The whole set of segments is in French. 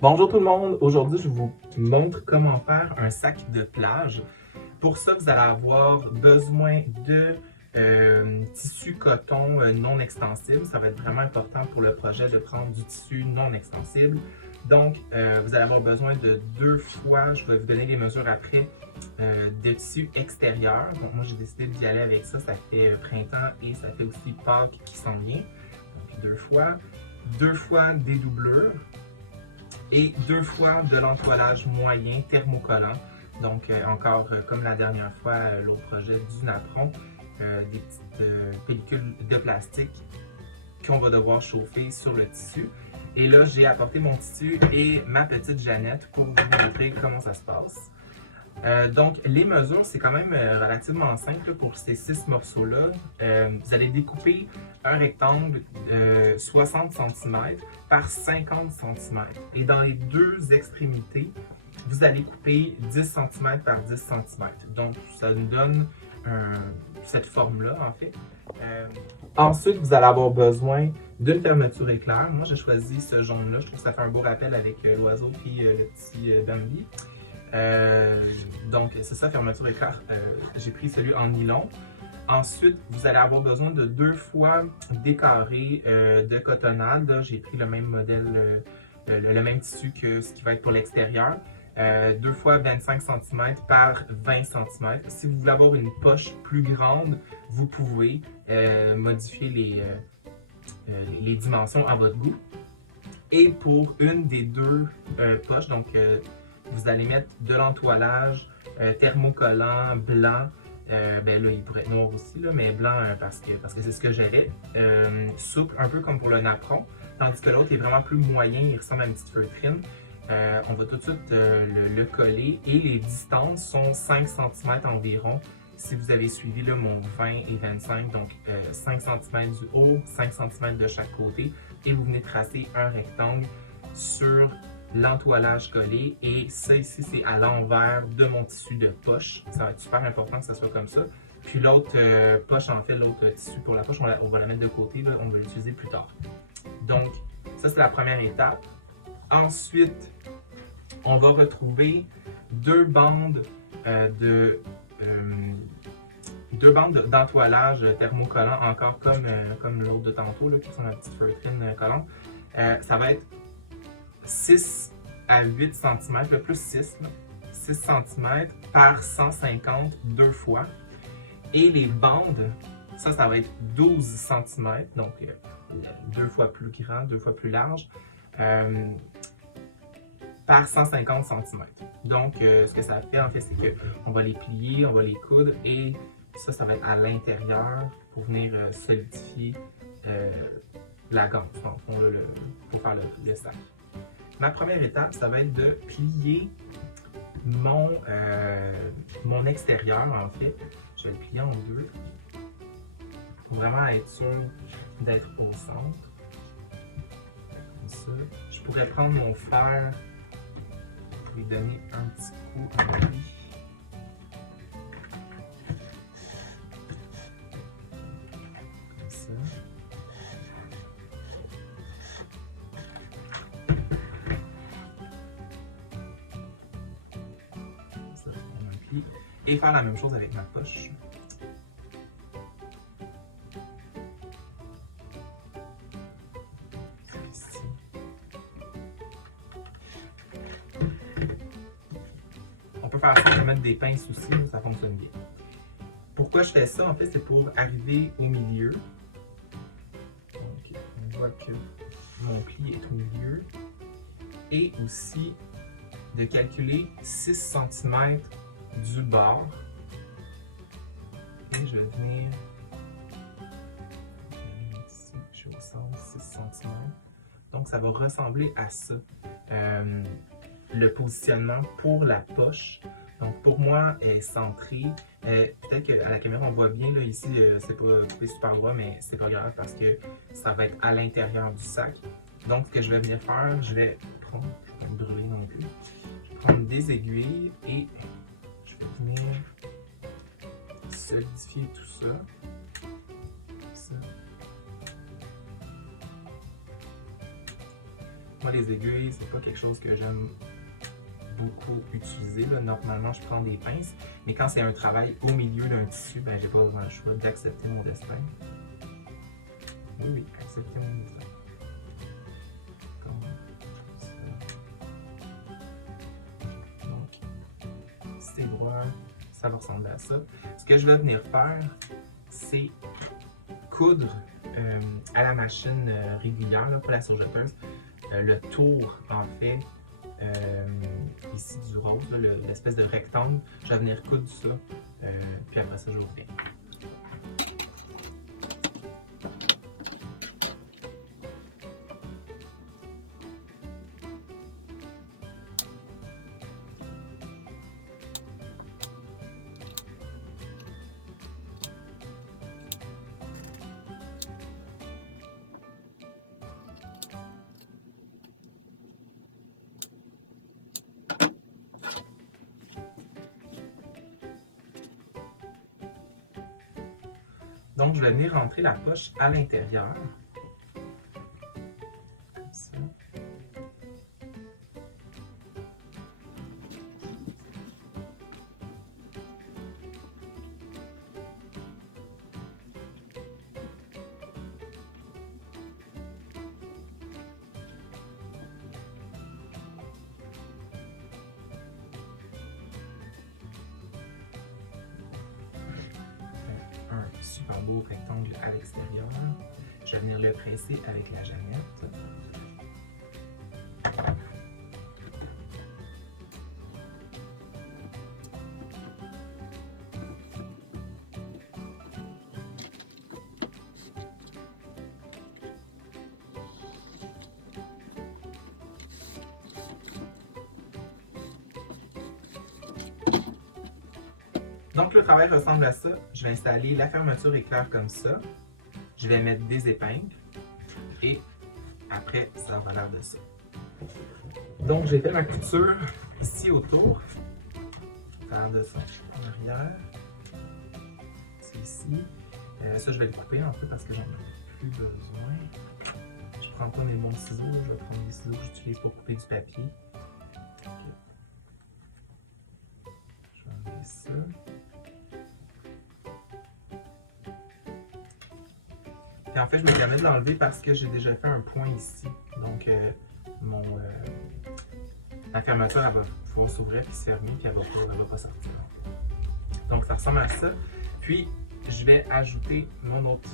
Bonjour tout le monde, aujourd'hui je vous montre comment faire un sac de plage. Pour ça, vous allez avoir besoin de tissu coton non extensible. Ça va être vraiment important pour le projet de prendre du tissu non extensible. Donc, vous allez avoir besoin de 2 fois, je vais vous donner les mesures après, de tissu extérieur. Donc moi j'ai décidé d'y aller avec ça, ça fait printemps et ça fait aussi Pâques qui s'en vient. Donc 2 fois. 2 fois des doublures et 2 fois de l'entoilage moyen thermocollant. Donc, encore comme la dernière fois, l'autre projet du napperon, des petites pellicules de plastique qu'on va devoir chauffer sur le tissu. Et là, j'ai apporté mon tissu et ma petite Jeannette pour vous montrer comment ça se passe. Donc, les mesures, c'est quand même relativement simple pour ces 6 morceaux-là. Vous allez découper un rectangle de 60 cm par 50 cm. Et dans les deux extrémités, vous allez couper 10 cm par 10 cm. Donc, ça nous donne cette forme-là, en fait. Ensuite, vous allez avoir besoin d'une fermeture éclair. Moi, j'ai choisi ce jaune-là. Je trouve que ça fait un beau rappel avec l'oiseau et le petit Bambi. Donc, c'est ça, fermeture éclair. J'ai pris celui en nylon. Ensuite, vous allez avoir besoin de 2 fois des carrés de cotonnade. J'ai pris le même modèle, le même tissu que ce qui va être pour l'extérieur. 2 fois 25 cm par 20 cm. Si vous voulez avoir une poche plus grande, vous pouvez modifier les dimensions à votre goût. Et pour une des deux poches, donc vous allez mettre de l'entoilage thermocollant blanc. Ben là, il pourrait être noir aussi, là, mais blanc parce que c'est ce que j'aurais. Souple, un peu comme pour le napperon. Tandis que l'autre est vraiment plus moyen, il ressemble à une petite feutrine. On va tout de suite le coller et les distances sont 5 cm environ. Si vous avez suivi là, mon 20 et 25, donc 5 cm du haut, 5 cm de chaque côté. Et vous venez tracer un rectangle sur l'entoilage collé. Et ça ici, c'est à l'envers de mon tissu de poche. Ça va être super important que ça soit comme ça. Puis l'autre poche, en fait, l'autre tissu pour la poche, on va la mettre de côté. Là, on va l'utiliser plus tard. Donc, ça, c'est la première étape. Ensuite, on va retrouver deux bandes d'entoilage thermocollant, encore comme l'autre de tantôt, là, qui sont la petite feutrine collante. Ça va être 6 à 8 cm, plus 6, là, 6 cm par 150 deux fois. Et les bandes, ça va être 12 cm, donc 2 fois plus grand, 2 fois plus large, par 150 cm. Donc, ce que ça fait, en fait, c'est qu'on va les plier, on va les coudre et ça va être à l'intérieur pour venir solidifier la ganse, pour faire le sac. Ma première étape, ça va être de plier mon extérieur, en fait. Je vais le plier en deux pour vraiment être sûr d'être au centre. Comme ça. Je pourrais prendre mon fer pour lui donner un petit coup en lui. Comme ça. Ça, on appuie. Et faire la même chose avec ma poche. Ici. On peut faire ça, on peut mettre des pinces aussi, ça fonctionne bien. Pourquoi je fais ça? En fait, c'est pour arriver au milieu. Donc, on voit que mon pli est au milieu. Et aussi de calculer 6 cm du bord. Et je vais venir ici, je suis au centre, 6 cm. Donc, ça va ressembler à ça. Le positionnement pour la poche. Donc, pour moi, elle est centrée. Peut-être qu'à la caméra, on voit bien, là, ici, c'est pas coupé super droit, mais c'est pas grave parce que ça va être à l'intérieur du sac. Donc, ce que je vais venir faire, je vais prendre, je vais pas me brûler non plus, je vais prendre des aiguilles et je vais venir solidifier tout ça. Comme ça. Moi, les aiguilles, c'est pas quelque chose que j'aime beaucoup utiliser. Là. Normalement, je prends des pinces, mais quand c'est un travail au milieu d'un tissu, ben, j'ai pas vraiment le choix d'accepter mon destin. Oui, accepter mon destin. Comme ça. Donc, c'est droit, ça va ressembler à ça. Ce que je vais venir faire, c'est coudre à la machine régulière, là, pas la surjeteuse, le tour, en fait, ici du rose, l'espèce de rectangle. Je vais venir coudre ça, puis après ça, je vous reviens. Donc, je vais venir rentrer la poche à l'intérieur. Comme ça. Un super beau rectangle à l'extérieur. Je vais venir le presser avec la jamette. Donc le travail ressemble à ça. Je vais installer la fermeture éclair comme ça. Je vais mettre des épingles et après ça aura l'air de ça. Donc j'ai fait ma couture ici autour. Ça a l'air de ça en arrière. C'est ici. Ça je vais le couper un peu parce que j'en ai plus besoin. Je prends pas mes bons ciseaux, je vais prendre des ciseaux que j'utilise pour couper du papier. Okay. Je vais enlever ça. Et en fait, je me permets de l'enlever parce que j'ai déjà fait un point ici. Donc, la fermeture, elle va pouvoir s'ouvrir et se fermer, puis elle va pas sortir. Donc, ça ressemble à ça. Puis, je vais ajouter mon autre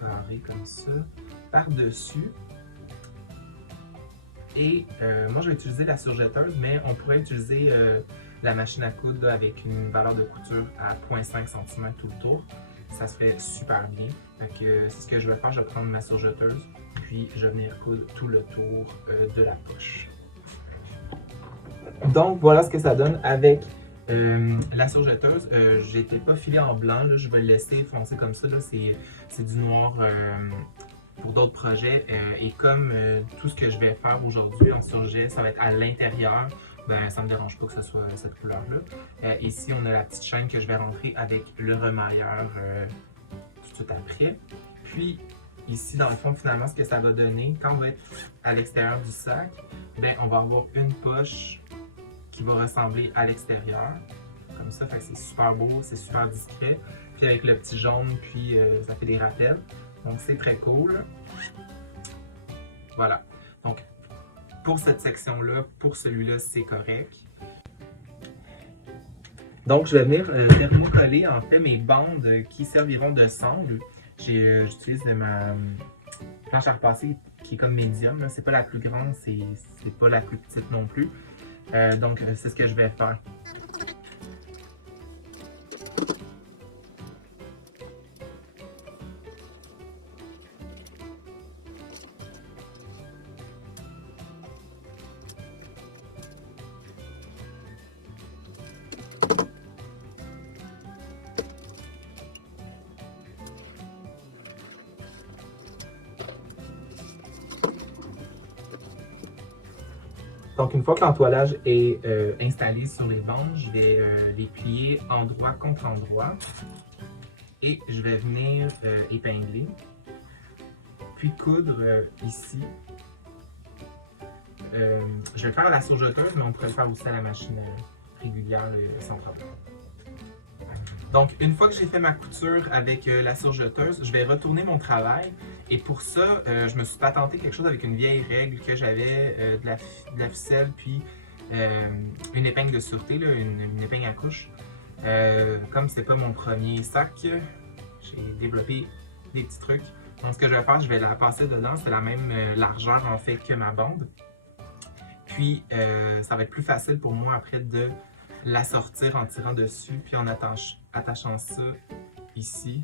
carré comme ça, par-dessus. Et moi, je vais utiliser la surjetteuse, mais on pourrait utiliser la machine à coudre là, avec une valeur de couture à 0,5 cm tout le tour. Ça se fait super bien. C'est ce que je vais faire, je vais prendre ma surjeteuse, puis je vais venir coudre tout le tour de la poche. Donc voilà ce que ça donne avec la surjetteuse. J'ai été pas filé en blanc, là, je vais le laisser foncer comme ça. C'est du noir pour d'autres projets. Et comme tout ce que je vais faire aujourd'hui en surjet, ça va être à l'intérieur, ben, ça ne me dérange pas que ce soit cette couleur-là. Ici, on a la petite chaîne que je vais rentrer avec le remailleur tout de suite après. Puis, ici, dans le fond, finalement, ce que ça va donner, quand on va être à l'extérieur du sac, ben, on va avoir une poche qui va ressembler à l'extérieur. Comme ça, fait que c'est super beau, c'est super discret. Puis avec le petit jaune, puis ça fait des rappels. Donc, c'est très cool. Voilà. Donc, pour cette section-là, pour celui-là, c'est correct. Donc, je vais venir thermocoller en fait mes bandes qui serviront de sangle. J'utilise ma planche à repasser qui est comme médium. C'est pas la plus grande, c'est pas la plus petite non plus. Donc, c'est ce que je vais faire. Donc, une fois que l'entoilage est installé sur les bandes, je vais les plier endroit contre endroit et je vais venir épingler. puis coudre ici. Je vais le faire à la surjeteuse, mais on pourrait le faire aussi à la machine régulière sans problème. Donc, une fois que j'ai fait ma couture avec la surjeteuse, je vais retourner mon travail. Et pour ça, je me suis patenté quelque chose avec une vieille règle que j'avais, de la ficelle, puis une épingle de sûreté, là, une épingle à couche. Comme c'était pas mon premier sac, j'ai développé des petits trucs. Donc, ce que je vais faire, je vais la passer dedans. C'est la même largeur, en fait, que ma bande. Puis, ça va être plus facile pour moi après de la sortir en tirant dessus, puis en attachant ça ici.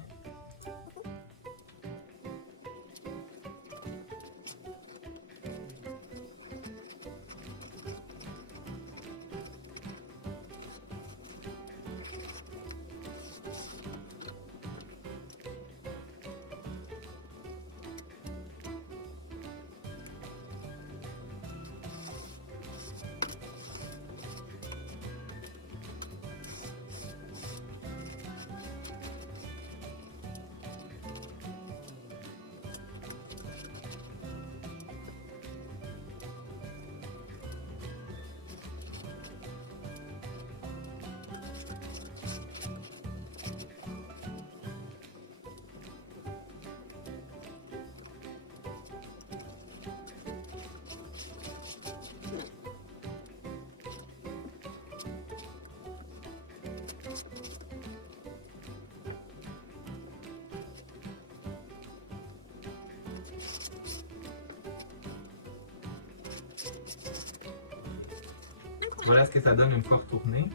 Voilà ce que ça donne une fois retourné.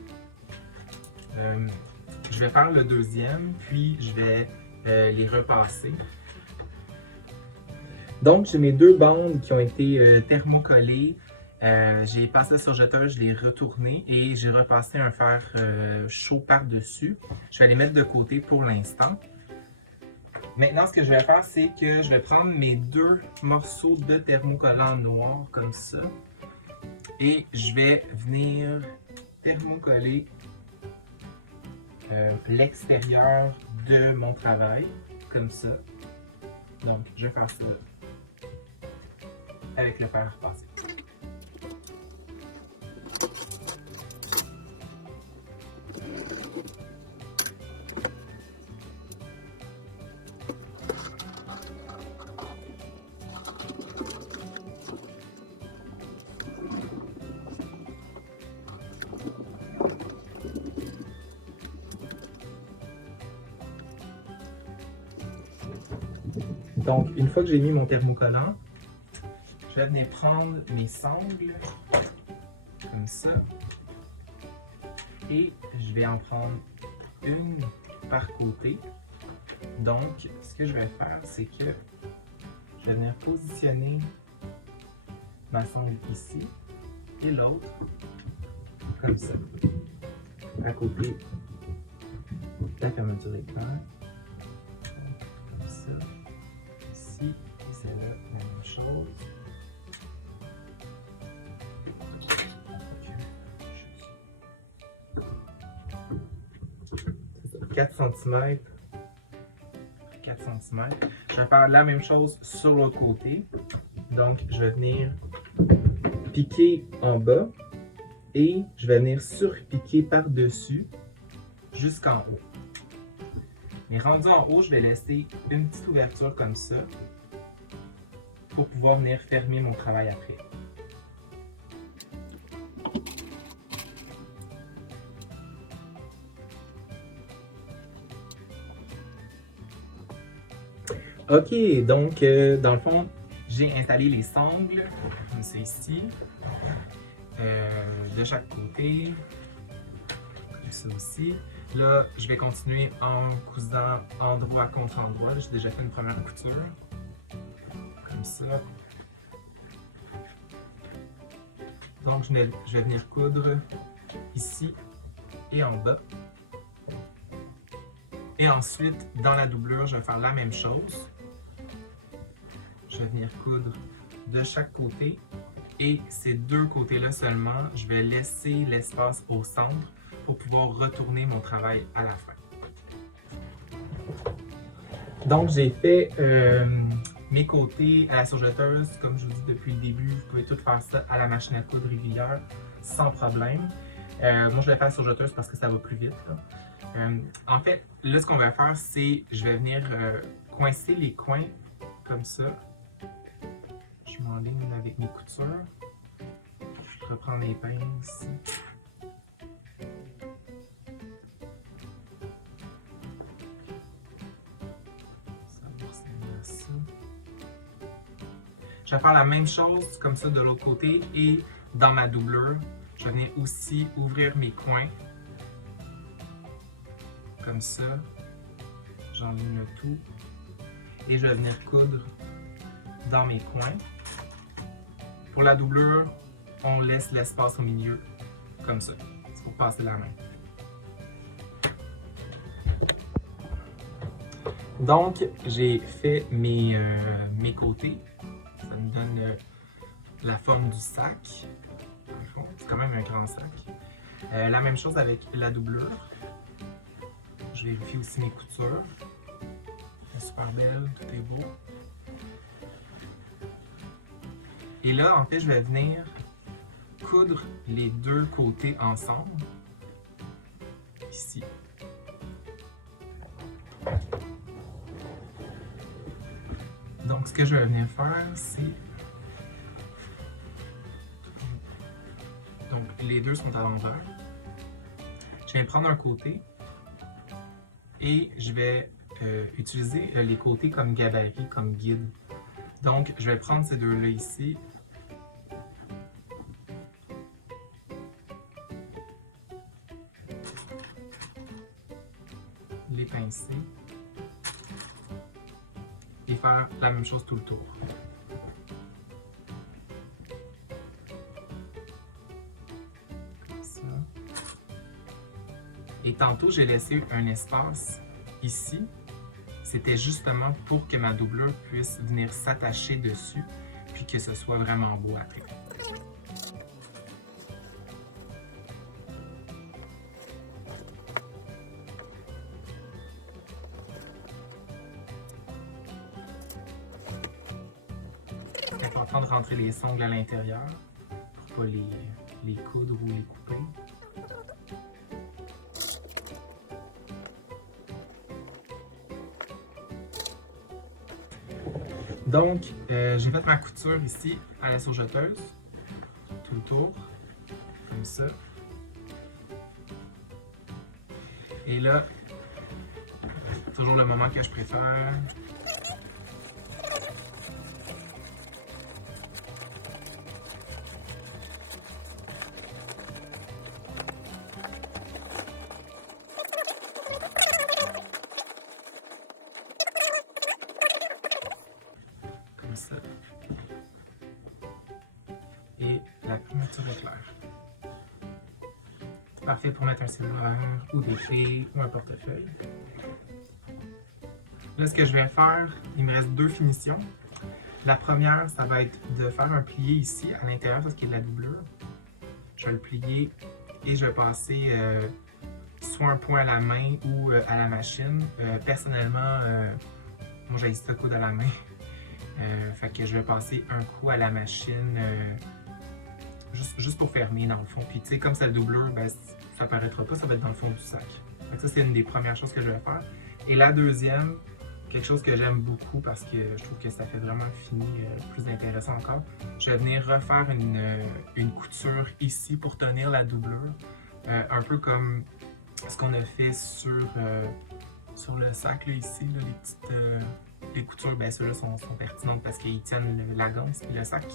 Je vais faire le deuxième, puis je vais les repasser. Donc, j'ai mes deux bandes qui ont été thermocollées. J'ai passé la surjeteuse, je l'ai retourné et j'ai repassé un fer chaud par-dessus. Je vais les mettre de côté pour l'instant. Maintenant, ce que je vais faire, c'est que je vais prendre mes deux morceaux de thermocollant noir comme ça. Et je vais venir thermocoller l'extérieur de mon travail, comme ça. Donc, je vais faire ça avec le fer repassé. Donc, une fois que j'ai mis mon thermocollant, je vais venir prendre mes sangles, comme ça, et je vais en prendre une par côté. Donc, ce que je vais faire, c'est que je vais venir positionner ma sangle ici, et l'autre, comme ça, à côté de la fermeture éclair. Comme ça. Ici, et c'est là la même chose. 4 cm. 4 cm. Je vais faire la même chose sur l'autre côté. Donc, je vais venir piquer en bas et je vais venir surpiquer par-dessus jusqu'en haut. Mais rendu en haut, je vais laisser une petite ouverture comme ça pour pouvoir venir fermer mon travail après. Ok, donc dans le fond, j'ai installé les sangles, comme c'est ici, de chaque côté, comme ça aussi. Là, je vais continuer en cousant endroit contre endroit. J'ai déjà fait une première couture, comme ça. Donc, je vais venir coudre ici et en bas. Et ensuite, dans la doublure, je vais faire la même chose. Je vais venir coudre de chaque côté. Et ces deux côtés-là seulement, je vais laisser l'espace au centre pour pouvoir retourner mon travail à la fin. Donc, j'ai fait Mes côtés à la surjeteuse, comme je vous dis depuis le début, vous pouvez tout faire ça à la machine à coudre régulière sans problème. Moi, je vais faire la surjeteuse parce que ça va plus vite. En fait, là, ce qu'on va faire, c'est je vais venir coincer les coins comme ça. Je m'enligne avec mes coutures. Je reprends mes pinces ici. Je vais faire la même chose comme ça de l'autre côté et dans ma doublure, je vais venir aussi ouvrir mes coins comme ça. J'enligne le tout et je vais venir coudre dans mes coins. Pour la doublure, on laisse l'espace au milieu comme ça. C'est pour passer la main. Donc, j'ai fait mes côtés. Ça me donne la forme du sac. C'est quand même un grand sac. La même chose avec la doublure. Je vérifie aussi mes coutures. Elle est super belle, tout est beau. Et là, en fait, je vais venir coudre les deux côtés ensemble. Ici. Donc, ce que je vais venir faire, c'est... Donc, les deux sont à l'envers. Je vais prendre un côté et je vais utiliser les côtés comme gabarit, comme guide. Donc, je vais prendre ces deux-là ici. Les pincer. Et faire la même chose tout le tour. Comme ça. Et tantôt, j'ai laissé un espace ici. C'était justement pour que ma doublure puisse venir s'attacher dessus, puis que ce soit vraiment beau après. C'est important de rentrer les sangles à l'intérieur pour pas les coudre ou les couper. Donc, j'ai fait ma couture ici à la surjeteuse, tout le tour, comme ça. Et là, toujours le moment que je préfère. Comme ça. Et la fermeture est claire. Parfait pour mettre un cellulaire ou des clés ou un portefeuille. Là, ce que je vais faire, il me reste deux finitions. La première, ça va être de faire un plié ici à l'intérieur parce qu'il y a de la doublure. Je vais le plier et je vais passer soit un point à la main ou à la machine. Personnellement, moi j'ai ça coudre à la main. Fait que je vais passer un coup à la machine juste pour fermer dans le fond. Puis tu sais, comme c'est la doublure, ben, ça paraîtra pas, ça va être dans le fond du sac. Fait que ça, c'est une des premières choses que je vais faire. Et la deuxième, quelque chose que j'aime beaucoup parce que je trouve que ça fait vraiment fini plus intéressant encore, je vais venir refaire une couture ici pour tenir la doublure. Un peu comme ce qu'on a fait sur le sac là, ici, là, les petites... les coutures, bien ceux-là sont pertinentes parce qu'ils tiennent la ganse et le sac.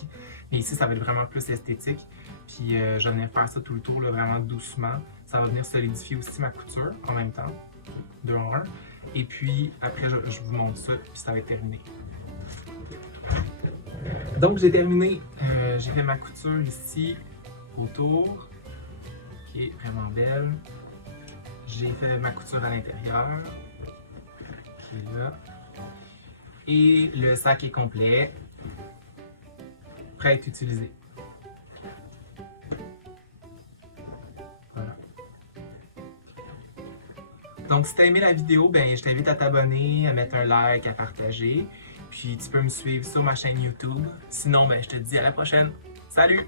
Mais ici, ça va être vraiment plus esthétique. Puis je vais venir faire ça tout le tour, là, vraiment doucement. Ça va venir solidifier aussi ma couture en même temps, 2 en 1. Et puis après, je vous montre ça, puis ça va être terminé. Donc j'ai terminé, j'ai fait ma couture ici autour, qui est vraiment belle. J'ai fait ma couture à l'intérieur, qui est là. Et le sac est complet, prêt à être utilisé. Voilà. Donc si tu as aimé la vidéo, ben, je t'invite à t'abonner, à mettre un like, à partager. Puis tu peux me suivre sur ma chaîne YouTube. Sinon, ben, je te dis à la prochaine. Salut!